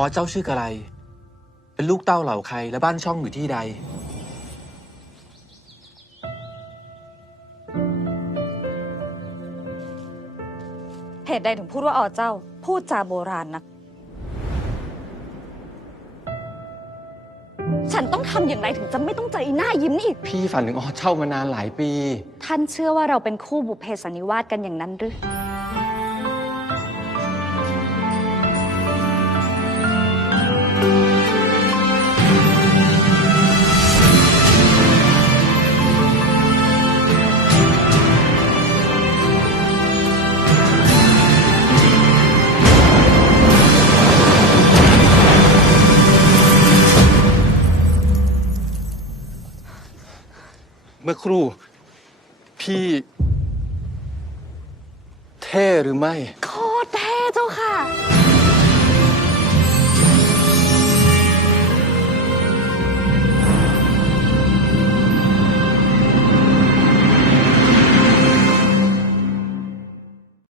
อ๋อเจ้าชื่อกะไร เป็นลูกเต้าเหล่าใครและบ้านช่องอยู่ที่ใด เหตุใดถึงพูดว่าอ๋อเจ้า พูดจาโบราณนัก ฉันต้องทำอย่างไรถึงจะไม่ต้องเจออีหน้ายิ้มนี่อีก พี่ฝันถึงอ๋อเจ้ามานานหลายปี ท่านเชื่อว่าเราเป็นคู่บุพเพสันนิวาสกันอย่างนั้นหรือ เมื่อครู่ พี่ เท่หรือไม่ โคตรเท่เจ้าค่ะ